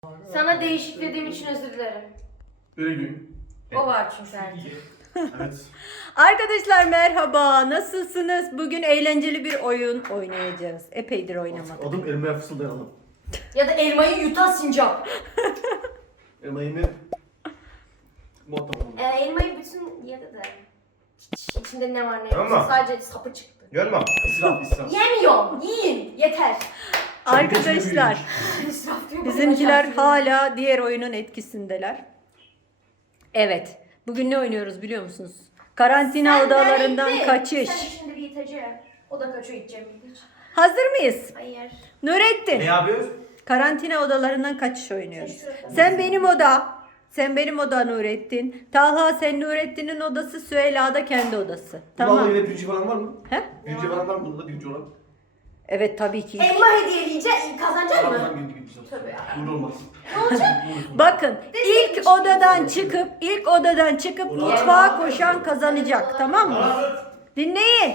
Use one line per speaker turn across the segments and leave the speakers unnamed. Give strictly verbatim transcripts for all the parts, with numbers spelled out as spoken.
Sana değişiklediğim için özür dilerim.
Bir gün.
O var çünkü artık.
Evet.
Arkadaşlar merhaba, nasılsınız? Bugün eğlenceli bir oyun oynayacağız. Epeydir oynamadık.
Adım elmaya fısıldayalım.
Ya da elmayı yutan sincap.
Elmayı mı? Muhatap olun.
Ee, elmayı bütün yedi de. Hiç içinde ne var ne yok.
Ama-
Sadece sapı çıktı.
Görme.
İsraf israf.
Yemiyorum. Yiyin. Yeter.
Arkadaşlar
İsraf diyor.
bizimkiler hala diğer oyunun etkisindeler. Evet. Bugün ne oynuyoruz biliyor musunuz? Karantina
Sen
odalarından
nereye
kaçış.
Sen şimdi bir itacı. O da kaçıyor iteceğim.
Hazır mıyız?
Hayır.
Nurettin.
Ne yapıyoruz?
Karantina odalarından kaçış oynuyoruz.
Sen-
Sen benim oda. Sen benim oda Nurettin. Talha sen Nurettin'in odası. Süheyla da kendi odası.
Tamam.
Tamam.
Yine birinci falan var mı?
He?
Birinci falan var mı bunda birinci olan?
Evet tabii ki.
Elma hediyeleyeceksin. Kazanacak
Aramızdan
mı?
birinci birinci.
Tabii ya.
Burada olmaz.
Ne olacak?
Bakın ilk
Destek
odadan çıkıp ilk odadan çıkıp mutfağa koşan kazanacak, tamam mı? Dinleyin.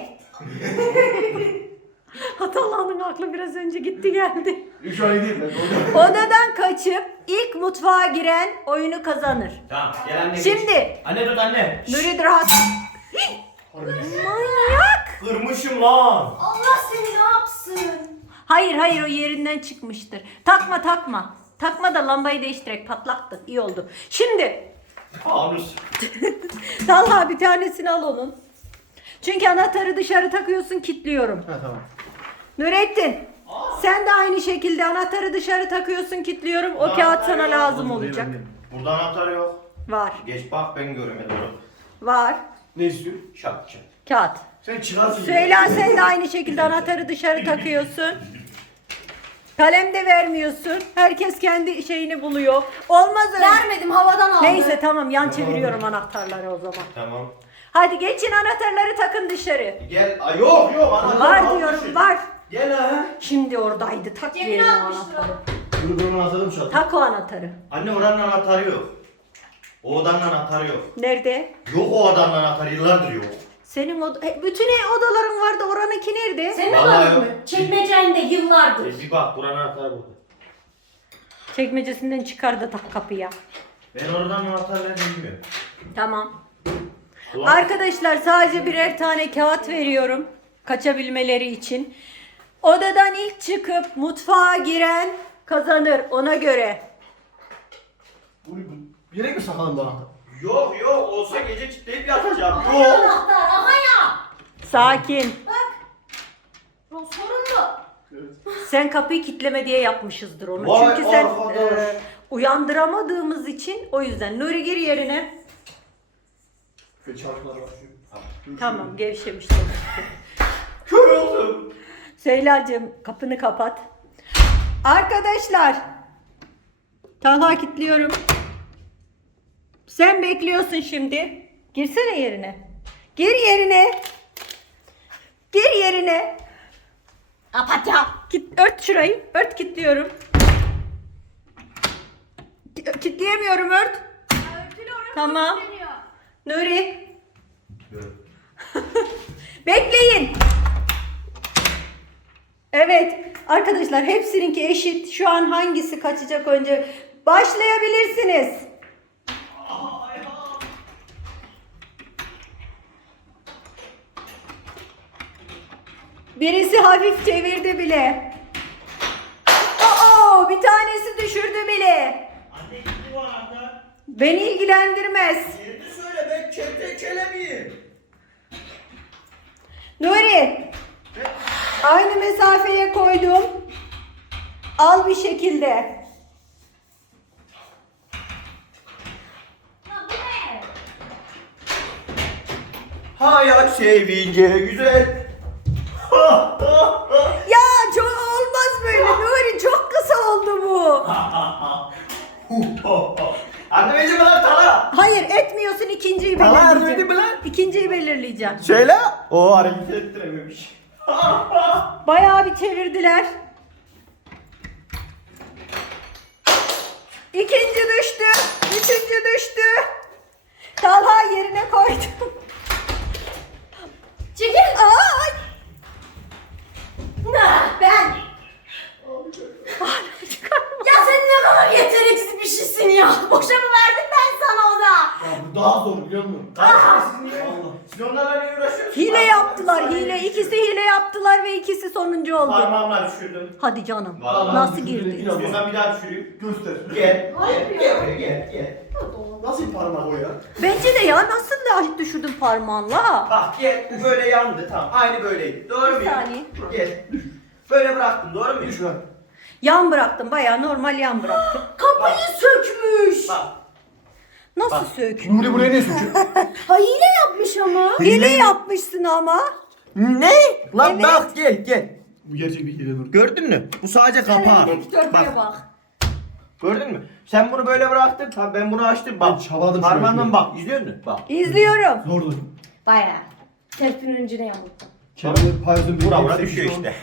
Hatalanın aklı biraz önce gitti geldi.
Şu an iyi değil ben.
Odadan kaçıp ilk mutfağa giren oyunu kazanır.
Tamam gel anne.
Şimdi
geç. Anne tut anne.
Nurid rahat. Manyak.
Kırmışım lan.
Allah seni ne yapsın?
Hayır hayır o yerinden çıkmıştır. Takma takma. Takma da lambayı değiştirerek patlattı. İyi oldu. Şimdi
Anus.
Talha bir tanesini al onun. Çünkü anahtarı dışarı takıyorsun, kilitliyorum.
Ha tamam.
Nurettin, sen de aynı şekilde anahtarı dışarı takıyorsun, kilitliyorum. O
Anahtar
kağıt sana
yok.
lazım
Buraya
olacak.
ben-
Burada anahtar yok.
Var,
Geç bak ben göremedim.
var.
Ne istiyorsun?
Şak şak.
Kağıt.
Sen çıkarsın.
Süheyla sen de aynı şekilde anahtarı dışarı takıyorsun. Kalem de vermiyorsun. Herkes kendi şeyini buluyor. Olmaz öyle.
Vermedim havadan aldım.
Neyse tamam yan çeviriyorum anahtarları o zaman.
Tamam.
Hadi geçin anahtarları takın dışarı.
Gel. Ay yok yok anahtar.
Var
almışım.
diyorum var.
Gel ha.
Şimdi oradaydı. Tak
Cebine
yerine o
atmıştır
anahtarı.
o.
Bunu bunu anlatalım şu an.
Tak o anahtarı.
Anne oranın anahtarı yok. O odanın anahtarı yok.
Nerede?
Yok o odanın anahtarı yıllardır yok.
Senin oda... E, bütün ev odaların vardı. Oranınki nerede?
Senin
Vallahi
odan
yok.
mı? Çekmecende yıllardır.
E, bir bak buranın anahtarı burada.
Çekmecesinden çıkar da tak kapıya.
Ben oradan anahtarlarını bilmiyorum.
Tamam.
Ulan,
Arkadaşlar sadece birer tane kağıt veriyorum. Kaçabilmeleri için. Odadan ilk çıkıp mutfağa giren kazanır. Ona göre.
Bunu bir yere mi sakalım bu anahtar?
Yok yok olsa gece kilitleyip yatacağım.
Aha ya
Yok.
anahtar. Aha ya.
Sakin.
Bu sorunlu.
Evet.
Sen kapıyı kilitleme diye yapmışızdır onu.
Vay
Çünkü sen
arkadaş.
e, uyandıramadığımız için o yüzden. Nuri gir yerine.
Ve çarpılar başlıyor.
Tamam gevşemiştir.
Kör oldum.
Süheyla'cığım kapını kapat. Arkadaşlar. Talha kilitliyorum. Sen bekliyorsun şimdi. Girsene yerine. Gir yerine. Gir yerine.
Kapat ya.
Kit, ört şurayı. Ört kilitliyorum. Ki- Kilitleyemiyorum ört. Tamam. Nuri. Bekleyin. Evet. Arkadaşlar hepsininki eşit. Şu an hangisi kaçacak önce? Başlayabilirsiniz. Birisi hafif çevirdi bile. Oo, bir tanesi düşürdü bile.
Anne gitti bu anahtar.
Beni ilgilendirmez.
Yerini söyle ben kertenkele miyim?
Nuri. Aynı mesafeye koydum. Al bir şekilde.
Ya bu ne?
Hayat sevince güzel.
Ya çok olmaz böyle Nuri, çok kısa oldu bu.
Anne beni mi lan tala?
Hayır etmiyorsun, ikinciyi
Tamam,
belirleyeceğim.
vermedi mi lan?
İkinciyi belirleyeceğim.
Söyle. O hareket ettirememiş.
Bayağı bir çevirdiler. İkinci düştü. Üçüncü düştü. Talha yerine koydum.
Çekil.
Ay.
Ne? Ben. Ya sen ne kadar getirdin?
daha zor biliyor musun?
Siz niye? Siz onlarla niye uğraşıyorsunuz?
Hile
Bak,
yaptılar
bir saniye
hile.
düşürdüm.
İkisi hile yaptılar ve ikisi sonuncu oldu.
Parmağımla düşürdüm.
Hadi canım.
Vallahi
Nasıl
düşürdün,
girdi?
biraz-
İstiyorsan bir daha düşüreyim.
Göster.
Gel.
Hayır
Gel.
ya.
Gel buraya gel. Gel.
Nasıl bir parmak o ya?
Bence de ya nasıl da düşürdün parmağınla?
Bak gel. Bu böyle yandı. Tamam. Aynı böyleydi. Doğru
Bir
muyum?
saniye.
Gel. Böyle bıraktım. Doğru muyum?
Düş lan.
Yan bıraktım bayağı normal yan bıraktım.
Kapıyı sökmüş.
Bak.
Nasıl
Bak.
sök?
Nuri buraya ne söküyor?
Ha hile yapmış ama.
Hile yapmışsın ama.
Ne? Lan
Evet.
bak gel gel.
Bu gerçek bir hile Nuri.
Gördün mü? Bu sadece kapağı.
Elindeki törpüye bak.
Gördün mü? Sen bunu böyle bıraktın. Tamam ben bunu açtım. Bak.
Ben çabaladım
Parmağından
şöyle.
bak. İzliyor musun? Bak.
İzliyorum.
Zordu.
Bayağı. Törpünün ucuna yamulttum.
Kendi payızın
Bura bura
hepsi
düşüyor
şu an.
işte.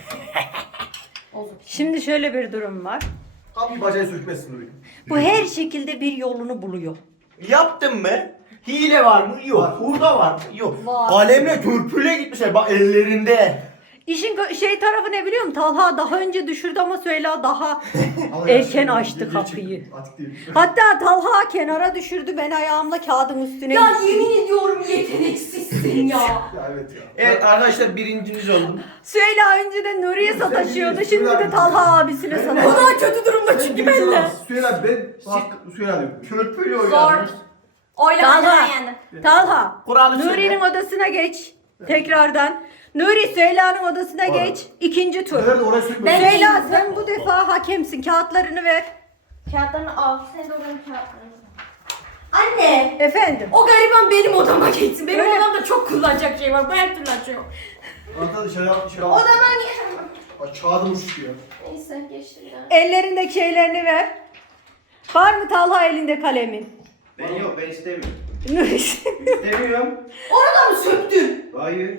Oldu.
Şimdi şöyle bir durum var.
Kapıyı bacağı sökmezsin Nuri.
Bu her şekilde bir yolunu buluyor.
Yaptın mı? Hile var mı? Yok.
Var.
Hurda var mı? Yok.
Var.
Kalemle törpüyle gitmişler. Bak ellerinde.
İşin gö- şey tarafı ne biliyor musun? Talha daha önce düşürdü ama Süheyla daha
Ama
erken
ya,
açtı
geriye
kapıyı.
çektim, Artık değil.
Hatta Talha kenara düşürdü ben ayağımla kağıdın üstüne
Ya
gittim.
yemin ediyorum yeteneksizsin ya.
Ya evet ya.
Evet arkadaşlar birinciniz oldum.
Süheyla önceden Nuri'ye sataşıyordu şimdi de Talha abisine
O
sataşıyor.
daha kötü durumda çünkü benimle.
Süheyla ben bak Süheyla diyorum.
Törpüyle
Zor.
oynadınız.
Oylamadan
Talha,
yendim.
Talha,
Kur'an'ı
Nuri'nin
söyle.
odasına geç. Tekrardan. Nuri Süheyla'nın odasına
Orada.
geç. İkinci tur.
Nerede oraya sökmedin?
Ben-
Süheyla sen bu defa hakemsin. Kağıtlarını ver.
Kağıtlarını al. Sen de oranın kağıtlarını al. Anne.
Efendim.
O gariban benim odama geçsin. Benim
Öyle.
odamda çok kullanacak şey var. Bu her türlü açıyor.
Arkadaş dışarı yapmış ya.
Odama niye?
Bak kağıdım uçtu ya.
Neyse geçtim ya.
Ellerindeki şeylerini ver. Var mı Talha elinde kalemin?
Ben yok ben istemiyorum.
Nuri.
İstemiyorum.
Orada mı söktün?
Hayır.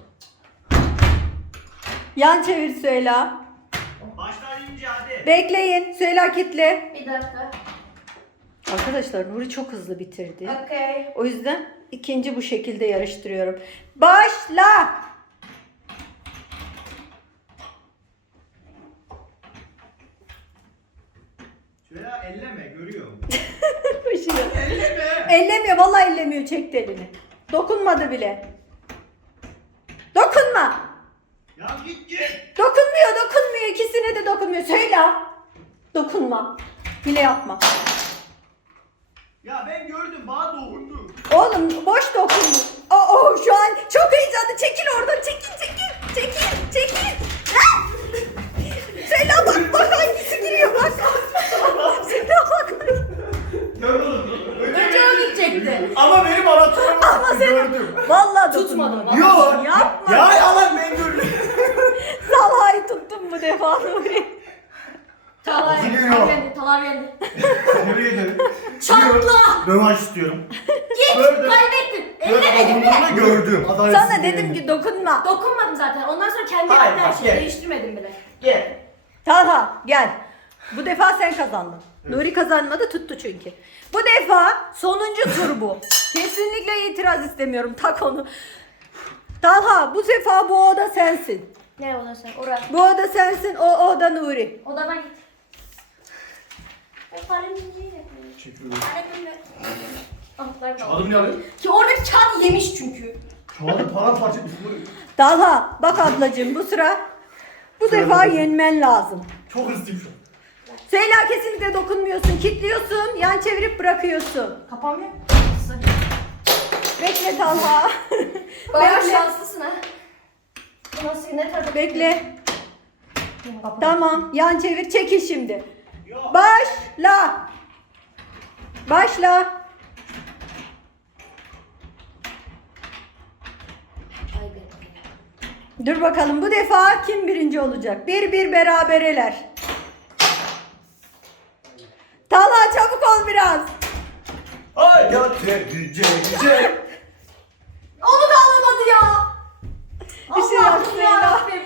Yan çevir Süheyla.
Başlayınca hadi.
Bekleyin. Süheyla kitle.
Bir dakika.
Arkadaşlar Nuri çok hızlı bitirdi.
Okey.
O yüzden ikinci bu şekilde yarıştırıyorum. Başla.
Şöyle elleme görüyorum.
Koşuyor.
Elleme.
Ellemiyor. Vallahi ellemiyor. Çekti elini. Dokunmadı bile. Dokunma.
Ya git git.
Dokunmuyor. Dokunmuyor. İkisine de dokunmuyor. Söyle. Dokunma. Bile yapma.
Ya ben gördüm bana dokundu.
Oğlum boş dokunma. Oo şu an çok heyecanlı. Çekil oradan. Çekil çekil. Çekil çekil. Ah! Söyle bak bak hangisi giriyor bak. Söyle bak.
Önce o gidecekti.
Ama benim anahtarımı
Ama sen
gördüm.
vallahi
Tutmadım.
dokunma.
Yok.
Yapma.
Ya yalan ben gördüm.
Salhayı tuttun bu defa Nuri.
Talay
Gidiyor.
yendi. Talay yendi.
Tebrik ederim.
Çatla.
Rövanş istiyorum.
Git.
Gördüm.
Kaybettin.
Gördüm,
Ellemedin mi?
adamını gördüm.
Adaletsiz
Sana
değil.
dedim ki dokunma.
Dokunmadım zaten. Ondan sonra kendi
Hayır,
yaptığım her
bak,
şeyi
gel.
değiştirmedim bile.
Gel.
Talha gel. Bu defa sen kazandın. Nuri kazanmadı tuttu çünkü. Bu defa sonuncu tur bu. Kesinlikle itiraz istemiyorum. Tak onu. Talha bu defa bu oda sensin.
Ne oda sen? Oraya.
Bu oda sensin o oda Nuri.
Odama git. Ben kalemciyi yapıyorum.
Çekiyorum.
Kalemimle. Anahtarı da al.
Adım ne abi?
Ki oradaki kağıt yemiş çünkü.
Kağıdı paramparça etmiş Nuri.
Talha bak ablacığım bu sıra bu
Sıra
defa
bende.
yenmen lazım.
Çok hızlıyım şu an.
Seyla kesinlikle dokunmuyorsun. Kilitliyorsun. Yan çevirip bırakıyorsun.
Kapanmıyor.
Bekle Talha.
Bayağı
Bekle.
şanslısın ha. Bu nasıl ne tadı?
Bekle.
Kapan.
Tamam. Yan çevir. Çekil şimdi.
Yok.
Başla. Başla.
Ay be.
Dur bakalım bu defa kim birinci olacak? Bir bir berabereler. Talha çabuk ol biraz.
Hayat sevecek.
Onu da alamadı ya.
Bir şey
Allah'ım
yapsın
ya
ya.
Rabbim.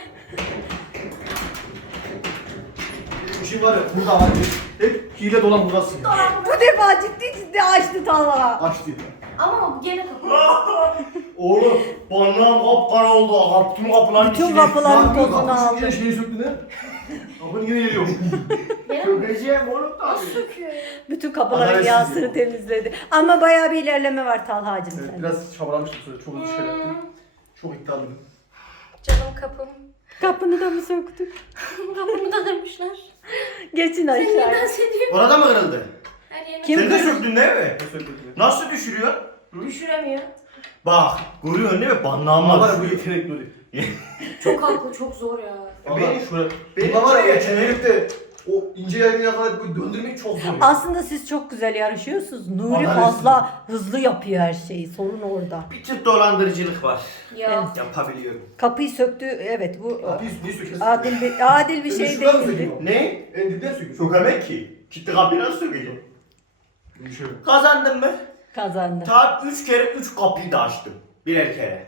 Bu şey var ya burada var. Hep hile dolan burası ya.
Bu defa ciddi ciddi açtı Talha.
Açtı.
Ama gene kapı.
Oğlum bana kapkara oldu. Tüm kapıların
Bütün
içine.
kapıların
Lan,
tozunu
kapı
aldı.
Yine şeyi söktü ne? Kapının yine geliyor.
Gene
Sökeceğim oğlum
nasıl
tabii.
söküyor ya?
Bütün kapıların
Adaletsiz
yağsını
ya.
temizledi. Ama bayağı bir ilerleme var Talha'cığım
Evet,
sende.
biraz çabalamıştım sonra. Çok hızlı şeyler yaptım. Çok iddialıydım.
Canım kapım.
Kapını da mı söktük?
Kapımı da kırmışlar.
Geçin
Sen niye
aşağıya.
dans ediyorsun?
Orada mı kırıldı?
Her yerine
Kim
Sen de
kırdı?
söktün değil mi?
Ne söktüm?
Nasıl düşürüyor?
düşüremiyor.
Bak görüyorsun değil mi? Banlağım
Ama var
var.
ya bu yetenek Nuri.
Çok haklı, çok zor ya.
Valla
Benim-
şöyle.
benim
Bunda var ya
şey-
yetenek de o ince yaygın yakalayıp böyle döndürmek çok zor. ya.
Aslında siz çok güzel yarışıyorsunuz. Nuri
Adaletsiz.
fazla hızlı yapıyor her şeyi. Sorun orada.
Bir tık dolandırıcılık var.
Ya.
Evet.
Yapabiliyorum.
Kapıyı söktü. Evet bu
Kapıyı niye sökersin?
adil bir, adil bir
Ben
şey
şuradan mı
değildi.
sökeyim?
Ne?
En dipten sökeyim.
Sökemek ki. Gitti kapıyı nasıl sökeceğim?
Bunu şöyle.
Kazandın mı?
Kazandı.
Saat üç kere üç kapıyı da açtım. Birer kere.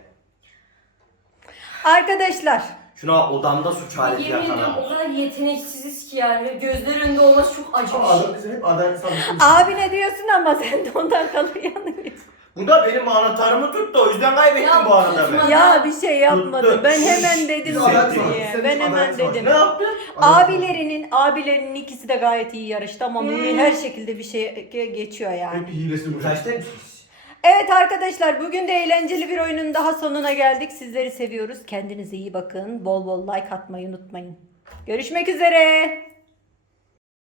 Arkadaşlar
Şuna odamda suç aleti
Yemin ediyorum o
yakalamam.
kadar yeteneksiziz ki yani. Gözler önünde olması çok acı
Ama
bir
adam
şey.
bize hep adalet sanmıştı.
abine diyorsun ama sen de ondan kalır yanıyor.
Bu da benim anahtarımı tuttu o yüzden kaybettim
Ya,
bu arada
tutma.
ben.
Ya bir şey yapmadı.
Tuttu.
Ben hemen dedim
Biz adalet
diye.
sanmıştık.
Ben
Biz
hemen
adalet
dedim.
Ne yaptın?
Abilerinin abilerinin ikisi de gayet iyi yarıştı ama Nuri
Hmm.
her şekilde bir şey ge- geçiyor yani.
Hep bir hilesi bu.
Kaçta mısınız?
Evet arkadaşlar bugün de eğlenceli bir oyunun daha sonuna geldik. Sizleri seviyoruz. Kendinize iyi bakın. Bol bol like atmayı unutmayın. Görüşmek üzere.